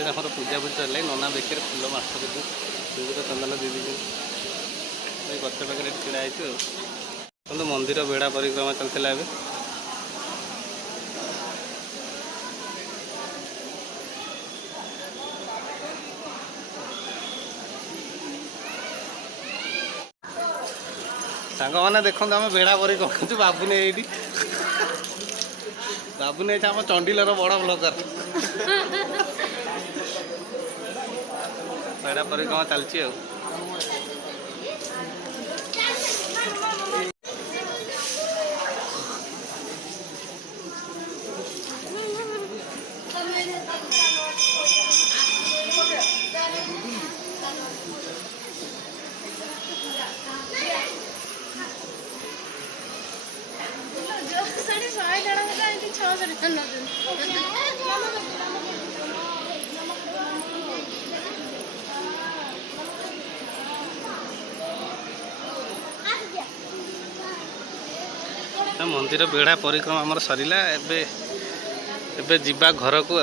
मंदिर आम पूजा पूजा चल नना बेकर फुल मास कर चंदन दीदी गच पाखे ढड़ा हो मंदिर बेड़ा परिक्रमा चलता है। सांग मैंने देखो आम बेड़ा परिक्रमा बाबुने ये बाबुने आम चंडीलर बड़ ब्लगर बेड़ा परिक्रमा चलती है। मंदिर बेड़ा परिक्रमा आमर सरला एबे जीवा घर को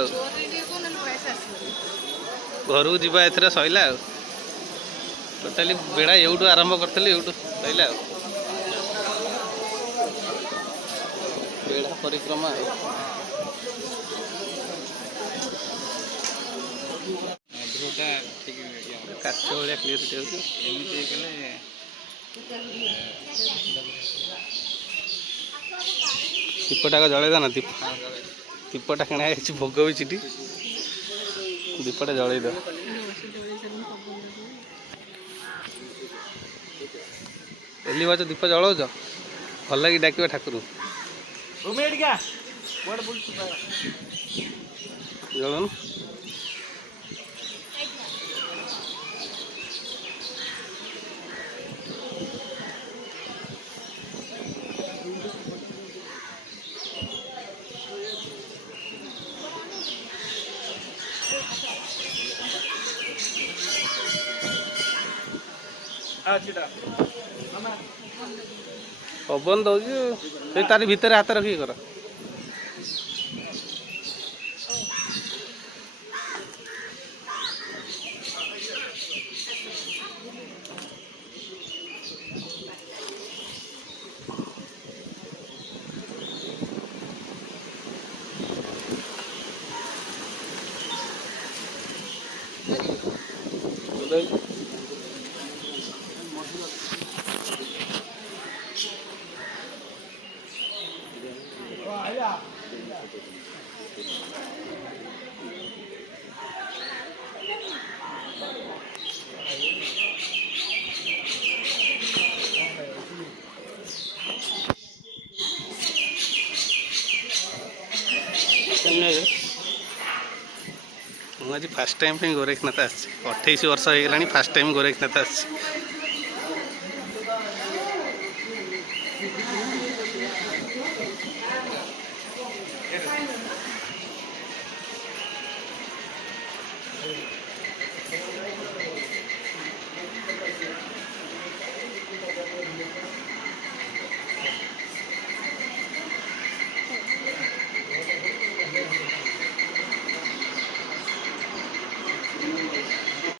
घर को जीवा एथरे सैला टोटाली बेड़ा एवटू आरंभ करथली एवटू सैला बेड़ा परिक्रमा काच भाया क्लीयर दीपटा का जलैद ना दीपटा किणा भोग भी चिटी दीपटा जलैद एली बाज दीप जलाऊच भल लगे डाक ठाकुर जलन पवन दौर तारी भितर हाथ रखी कर आज फास्ट टाइम पे गोरखनाथ आ 28 वर्ष हो गला फास्ट टाइम गोरखनाथ आ